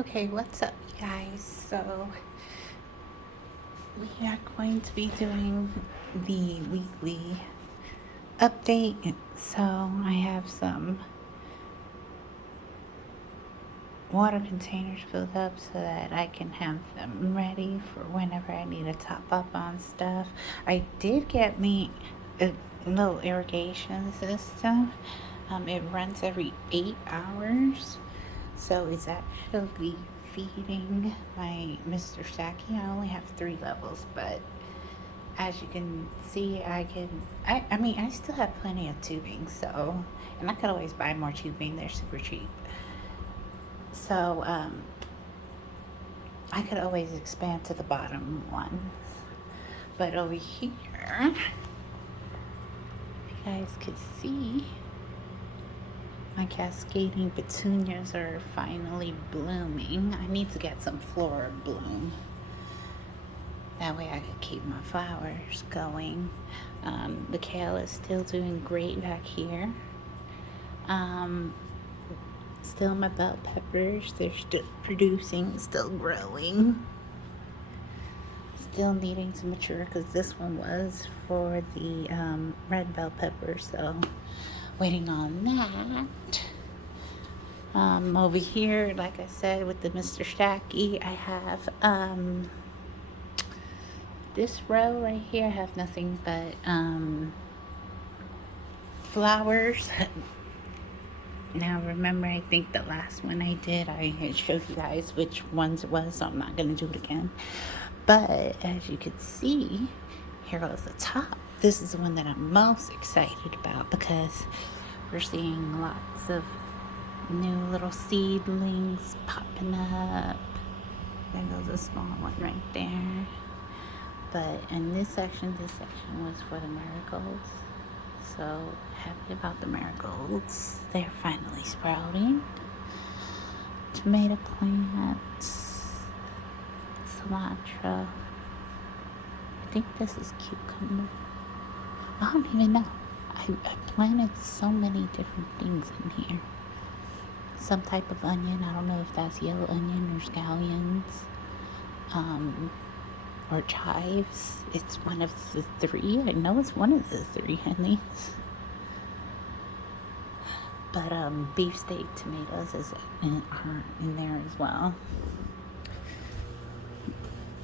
Okay, what's up, you guys? So, we are going to be doing the weekly update. So, I have some water containers filled up so that I can have them ready for whenever I need to top up on stuff. I did get me a little irrigation system. It runs every 8 hours. So it's actually feeding my Mr. Stacky. I only have 3 levels, but as you can see, I mean, I still have plenty of tubing, so, and I could always buy more tubing. They're super cheap. So, I could always expand to the bottom ones. But over here, if you guys could see, my cascading petunias are finally blooming. I need to get some flora bloom. That way I could keep my flowers going. The kale is still doing great back here. Still my bell peppers, they're still producing, still growing. Still needing to mature because this one was for the red bell pepper, so waiting on that. Over here, like I said, with the Mr. Stacky, I have this row right here. I have nothing but flowers. Now remember, I think the last one I did, I had showed you guys which ones it was, so I'm not going to do it again. But as you can see, here goes the top. This is the one that I'm most excited about because we're seeing lots of new little seedlings popping up. There goes a small one right there. But in this section was for the marigolds. So happy about the marigolds. They're finally sprouting. Tomato plants, cilantro. I think this is cucumber. I don't even know. I planted so many different things in here. Some type of onion. I don't know if that's yellow onion or scallions. Or chives. It's one of the 3. I know it's one of the 3, honey. But beefsteak tomatoes are in there as well.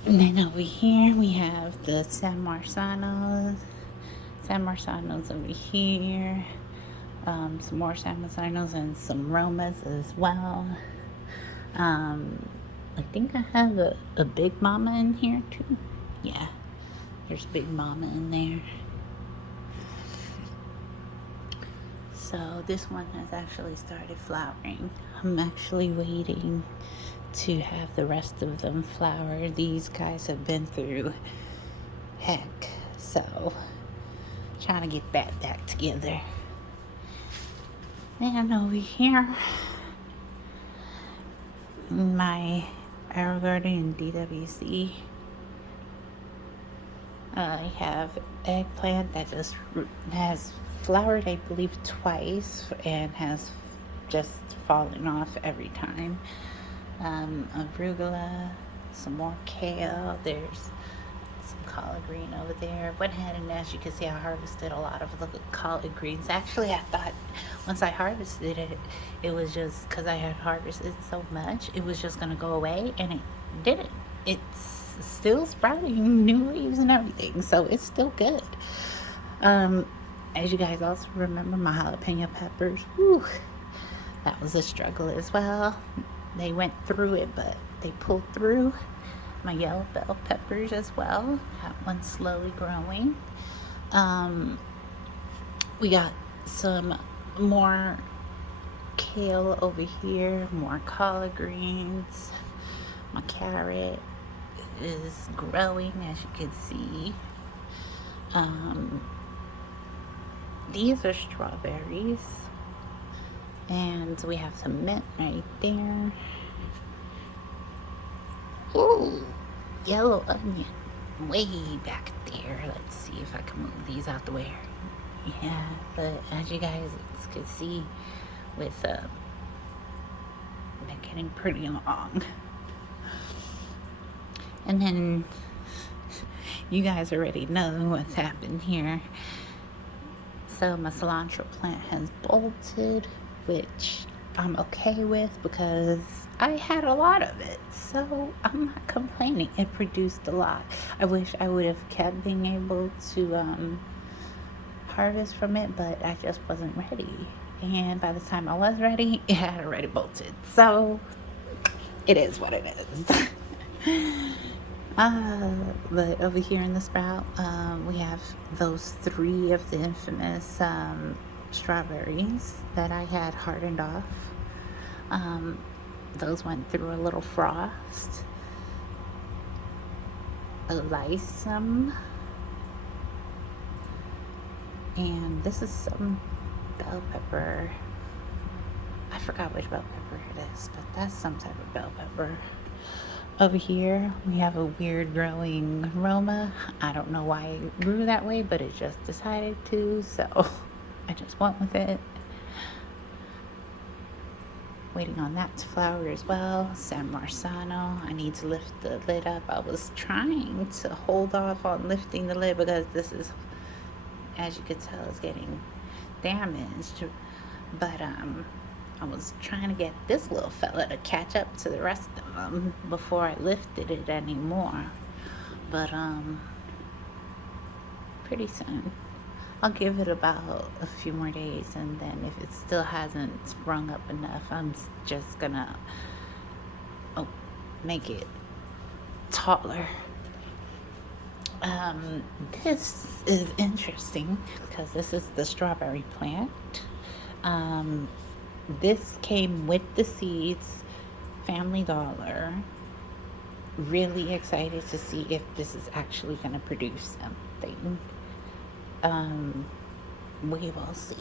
And then over here we have the San Marzanos. San Marzanos over here. Some more San Marzanos and some Romas as well. I think I have a Big Mama in here too. Yeah, there's Big Mama in there. So this one has actually started flowering. I'm actually waiting to have the rest of them flower. These guys have been through heck, so trying to get that back together. And over here, my AeroGarden DWC. I have eggplant that just has flowered, I believe, twice and has just fallen off every time. Arugula, some more kale. There's some collard green over there. Went ahead and, as you can see, I harvested a lot of the collard greens. Actually, I thought once I harvested it, it was just because I had harvested so much, it was just going to go away, and it didn't. It's still sprouting new leaves and everything, so it's still good. As you guys also remember, my jalapeno peppers, whew, that was a struggle as well. They went through it, but they pulled through. My yellow bell peppers as well. That one's slowly growing. We got some more kale over here, more collard greens. My carrot is growing, as you can see. These are strawberries. And we have some mint right there. Ooh, yellow onion way back there. Let's see if I can move these out the way. Yeah, but as you guys could see with They're getting pretty long. And then you guys already know what's happened here. So my cilantro plant has bolted, which I'm okay with because I had a lot of it. So I'm not complaining. It produced a lot. I wish I would have kept being able to harvest from it, but I just wasn't ready. And by the time I was ready, it had already bolted. So it is what it is. But over here in the sprout, we have those 3 of the infamous strawberries that I had hardened off. Those went through a little frost. Lysum. And this is some bell pepper. I forgot which bell pepper it is, but that's some type of bell pepper. Over here, we have a weird growing Roma. I don't know why it grew that way, but it just decided to, so I just went with it. Waiting on that to flower as well. San Marzano. I need to lift the lid up. I was trying to hold off on lifting the lid because this is, as you can tell, is getting damaged. But I was trying to get this little fella to catch up to the rest of them before I lifted it anymore. But pretty soon. I'll give it about a few more days, and then if it still hasn't sprung up enough, I'm just gonna make it taller. This is interesting because this is the strawberry plant. This came with the seeds, Family Dollar. Really excited to see if this is actually going to produce something. We will see.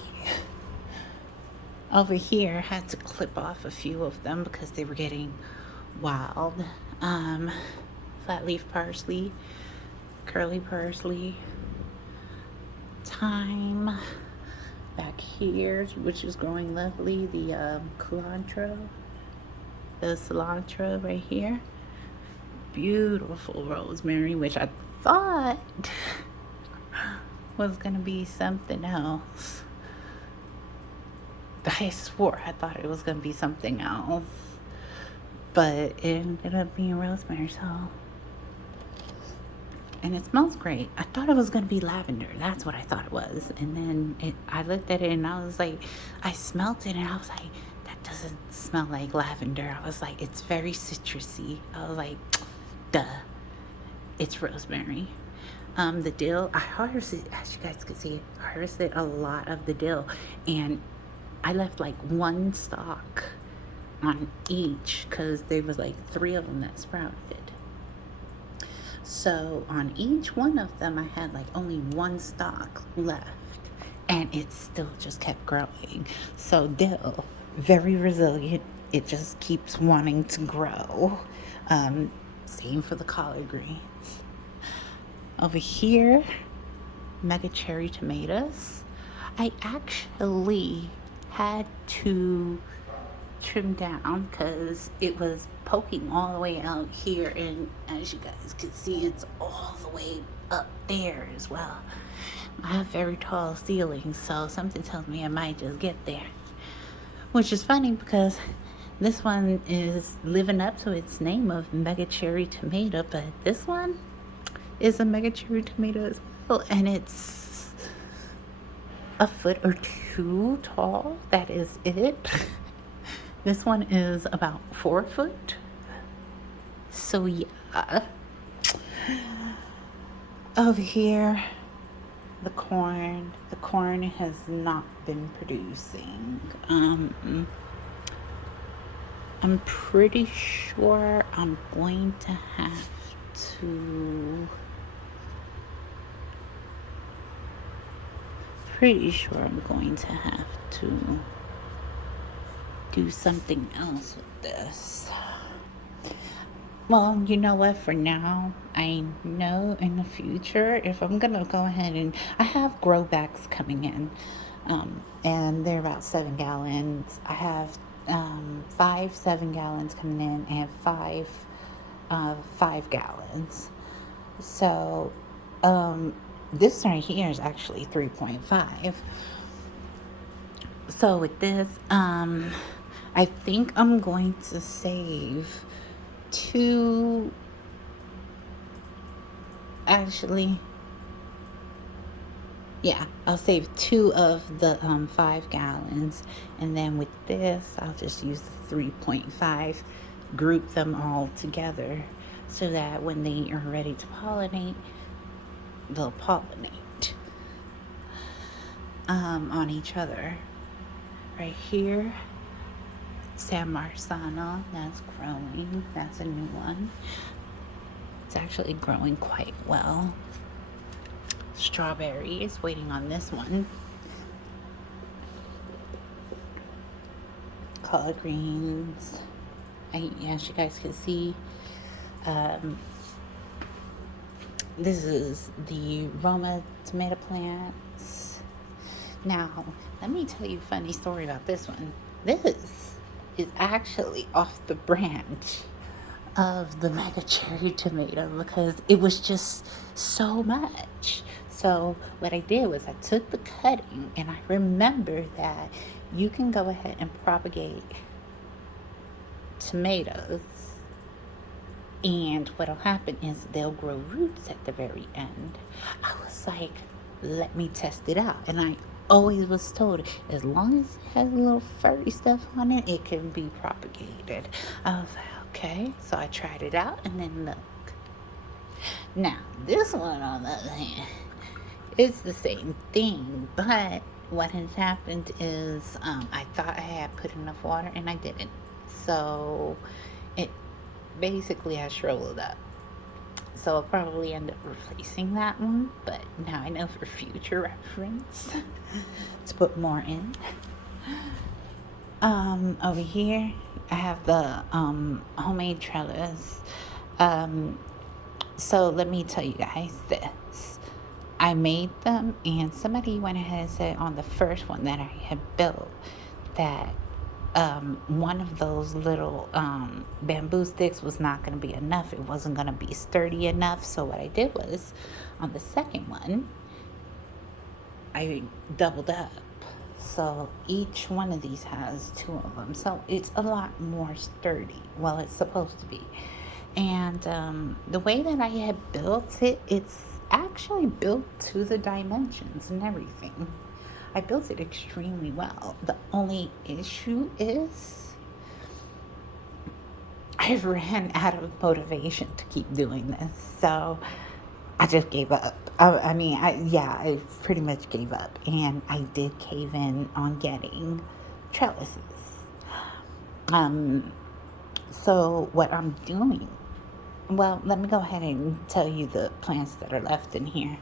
Over here, I had to clip off a few of them because they were getting wild. Flat leaf parsley, curly parsley, thyme. Back here, which is growing lovely, the cilantro right here. Beautiful rosemary, which I thought was gonna be something else. I swore I thought it was gonna be something else, but it ended up being rosemary. So, and it smells great. I thought it was gonna be lavender. That's what I thought it was. And then I looked at it and I was like, I smelled it and I was like, that doesn't smell like lavender. I was like, it's very citrusy. I was like, duh, it's rosemary. The dill, I harvested, as you guys can see, harvested a lot of the dill, and I left like 1 stalk on each because there was like 3 of them that sprouted. So on each one of them, I had like only 1 stalk left, and it still just kept growing. So dill, very resilient. It just keeps wanting to grow. Same for the collard greens. Over here, mega cherry tomatoes. I actually had to trim down because it was poking all the way out here, and as you guys can see, it's all the way up there as well. I have very tall ceilings, so something tells me I might just get there, which is funny because this one is living up to its name of mega cherry tomato, but this one is a mega cherry tomato as well, and it's a foot or 2 tall. That is it. This one is about 4 foot. So yeah. Over here, the corn. The corn has not been producing. I'm pretty sure I'm going to have to. Pretty sure I'm going to have to do something else with this. Well, you know what, for now, I know in the future if I'm gonna go ahead and I have grow bags coming in, and they're about 7 gallons. I have five 7 gallons coming in and five 5 gallons. So this right here is actually 3.5. So with this, I think I'm going to save two, actually, yeah, I'll save two of the 5 gallons, and then with this I'll just use the 3.5, group them all together so that when they are ready to pollinate, they'll pollinate on each other. Right here, San Marzano, that's growing. That's a new one. It's actually growing quite well. Strawberry is waiting on this one. Collard greens. As you guys can see, this is the Roma tomato plants. Now, let me tell you a funny story about this one. This is actually off the branch of the mega cherry tomato because it was just so much. So what I did was I took the cutting, and I remember that you can go ahead and propagate tomatoes, and what'll happen is they'll grow roots at the very end. I was like, let me test it out. And I always was told, as long as it has a little furry stuff on it, it can be propagated. I was like, okay. So I tried it out, and then look. Now, this one, on the other hand, it's the same thing, but what has happened is I thought I had put enough water, and I didn't. So it basically has shriveled up. So I'll probably end up replacing that one, but now I know for future reference to put more in. Over here, I have the homemade trellis. So let me tell you guys this. I made them, and somebody went ahead and said on the first one that I had built that one of those little bamboo sticks was not going to be enough. It wasn't going to be sturdy enough. So what I did was, on the second one, I doubled up. So each one of these has two of them. So it's a lot more sturdy. Well, it's supposed to be. And the way that I had built it, it's actually built to the dimensions and everything. I built it extremely well. The only issue is I ran out of motivation to keep doing this. So I just gave up. I pretty much gave up. And I did cave in on getting trellises. So what I'm doing, well, let me go ahead and tell you the plants that are left in here.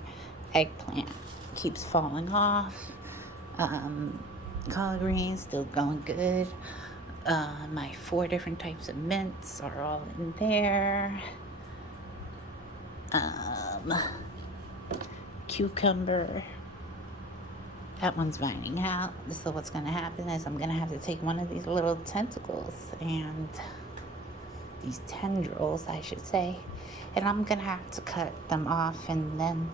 Eggplant keeps falling off. Collard greens still going good. My 4 different types of mints are all in there. Cucumber, that one's vining out. So what's going to happen is I'm going to have to take one of these little tentacles, and these tendrils, I should say, and I'm going to have to cut them off, and then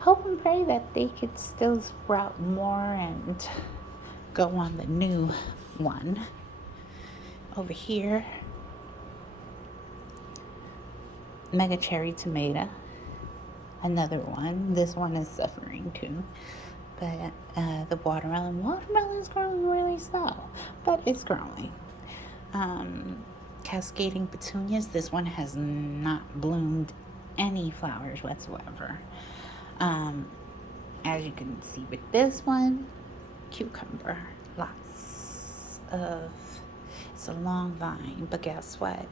hope and pray that they could still sprout more and go on the new one. Over here, mega cherry tomato, another one. This one is suffering too. But the watermelon's growing really slow, but it's growing. Cascading petunias, this one has not bloomed any flowers whatsoever. As you can see with this one, cucumber, it's a long vine, but guess what?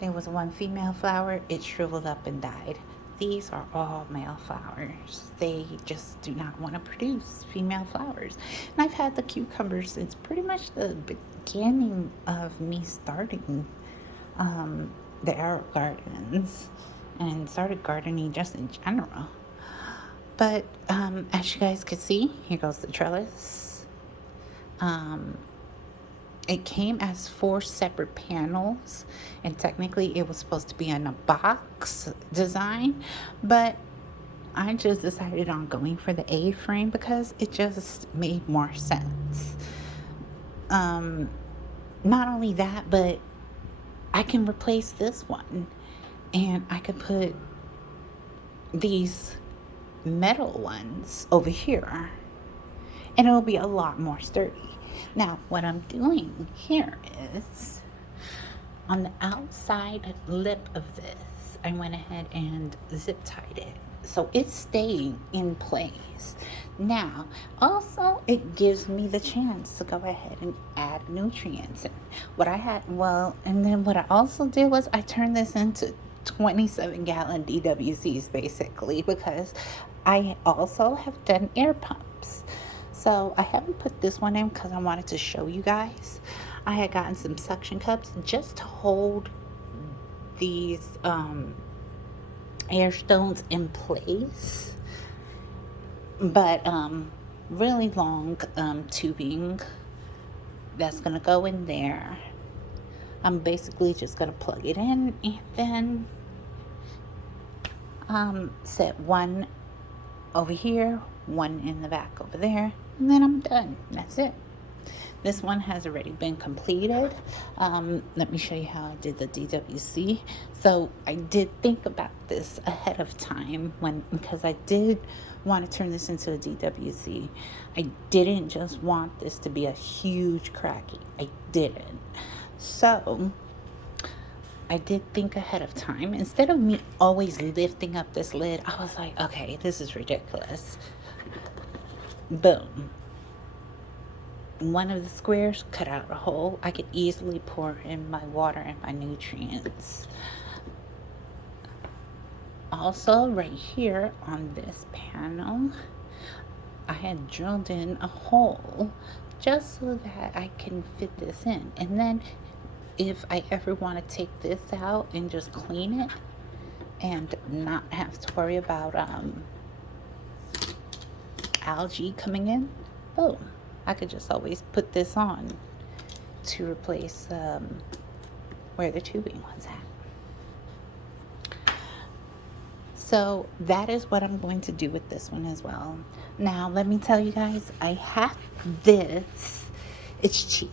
There was one female flower, it shriveled up and died. These are all male flowers. They just do not want to produce female flowers. And I've had the cucumbers since pretty much the beginning of me starting the Arab Gardens, and started gardening just in general. But as you guys can see, here goes the trellis. it came as 4 separate panels, and technically it was supposed to be in a box design, but I just decided on going for the A-frame because it just made more sense. Not only that, but I can replace this one, and I could put these metal ones over here, and it'll be a lot more sturdy. Now, what I'm doing here is on the outside lip of this, I went ahead and zip tied it. So it's staying in place. Now, also, it gives me the chance to go ahead and add nutrients. And and then what I also did was I turned this into 27-gallon DWCs basically, because I also have done air pumps. So I haven't put this one in because I wanted to show you guys. I had gotten some suction cups just to hold these air stones in place, but really long tubing that's gonna go in there. I'm basically just gonna plug it in and then set one over here, one in the back over there, and then I'm done. That's it. This one has already been completed. Let me show you how I did the DWC. So I did think about this ahead of time because I did want to turn this into a DWC. I didn't just want this to be a huge cracky. I didn't. So I did think ahead of time. Instead of me always lifting up this lid, I was like, okay, this is ridiculous. Boom. One of the squares cut out a hole. I could easily pour in my water and my nutrients. Also, right here on this panel, I had drilled in a hole just so that I can fit this in. And then if I ever want to take this out and just clean it and not have to worry about algae coming in, boom, I could just always put this on to replace where the tubing was at. So that is what I'm going to do with this one as well. Now, let me tell you guys, I have this. It's cheap.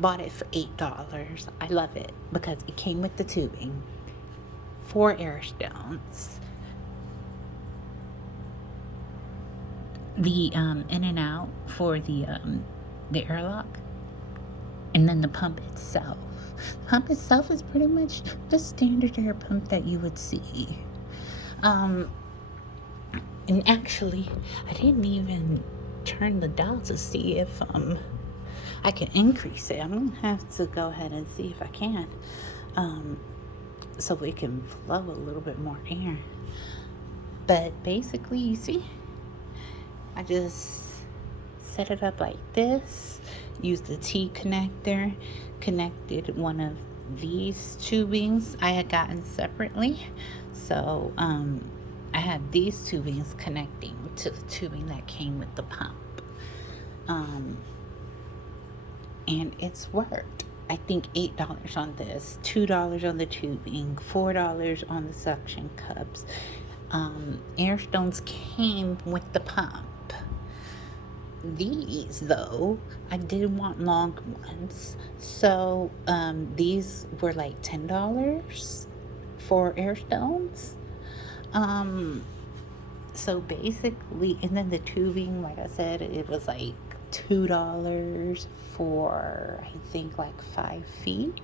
Bought it for $8. I love it because it came with the tubing, 4 air stones, the in and out for the airlock, and then the pump itself. The pump itself is pretty much the standard air pump that you would see. And actually, I didn't even turn the dial to see if I can increase it. I'm gonna have to go ahead and see if I can, so it can flow a little bit more air. But basically, you see, I just set it up like this, used the T connector, connected one of these tubings I had gotten separately. So I had these tubings connecting to the tubing that came with the pump. And it's worked. I think $8 on this, $2 on the tubing, $4 on the suction cups. Air stones came with the pump. These, though, I did want long ones, so these were like $10 for air stones. So basically, and then the tubing, like I said, it was like $2 for, I think, like 5 feet,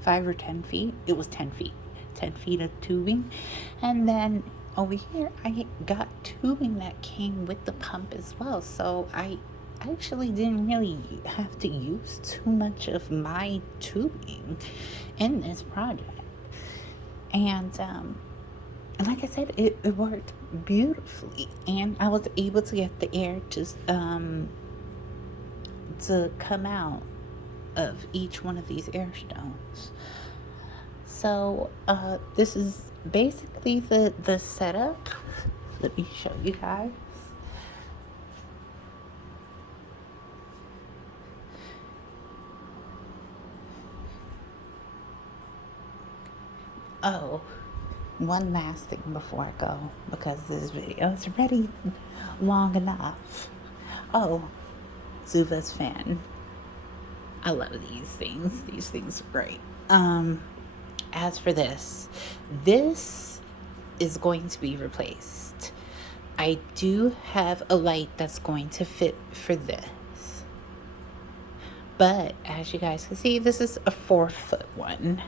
5 or 10 feet. It was 10 feet, 10 feet of tubing. And then over here, I got tubing that came with the pump as well. So I actually didn't really have to use too much of my tubing in this project. And like I said, it worked beautifully. And I was able to get the air to come out of each one of these air stones. So this is basically the setup. Let me show you guys. Oh, one last thing before I go, because this video is already long enough. Oh, Zuva's fan. I love these things. These things are great. As for this is going to be replaced. I do have a light that's going to fit for this. But as you guys can see, this is a 4-foot one.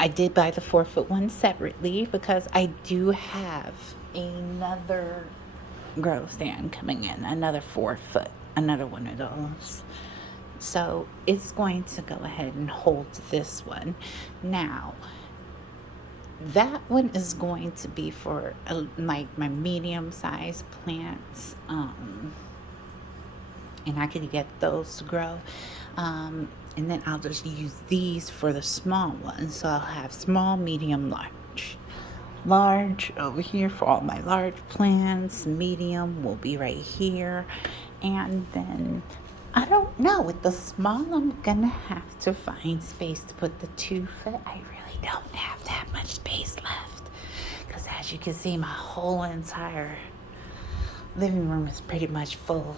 I did buy the 4-foot one separately because I do have another grow stand coming in, another 4-foot, another one of those. So it's going to go ahead and hold this one. Now, that one is going to be for like my medium-sized plants, and I can get those to grow. And then I'll just use these for the small ones. So I'll have small, medium, large. Large over here for all my large plants. Medium will be right here. And then, I don't know, with the small, I'm gonna have to find space to put the 2-foot. I really don't have that much space left. Because as you can see, my whole entire living room is pretty much full.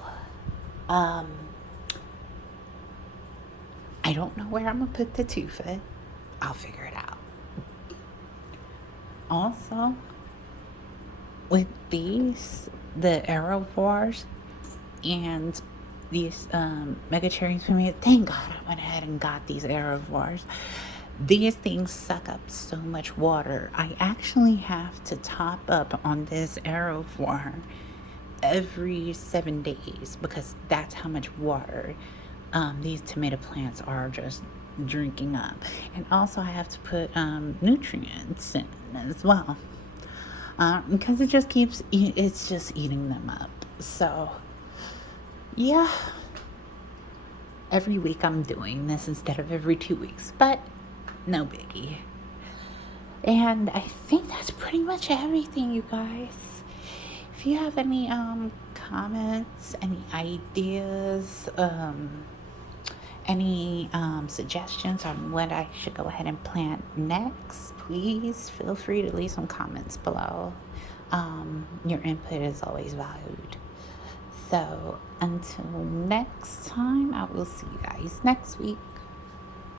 I don't know where I'm gonna put the 2-foot. I'll figure it out. Also, with these, the Aerovars and these mega cherries for me, thank God I went ahead and got these Aerovars. These things suck up so much water. I actually have to top up on this Aerovar every 7 days because that's how much water these tomato plants are just drinking up. And also I have to put nutrients in as well, because it just keeps it's just eating them up. So yeah, every week I'm doing this instead of every 2 weeks, but no biggie. And I think that's pretty much everything, you guys. If you have any comments, any ideas, any suggestions on what I should go ahead and plant next, please feel free to leave some comments below. Your input is always valued. So until next time, I will see you guys next week.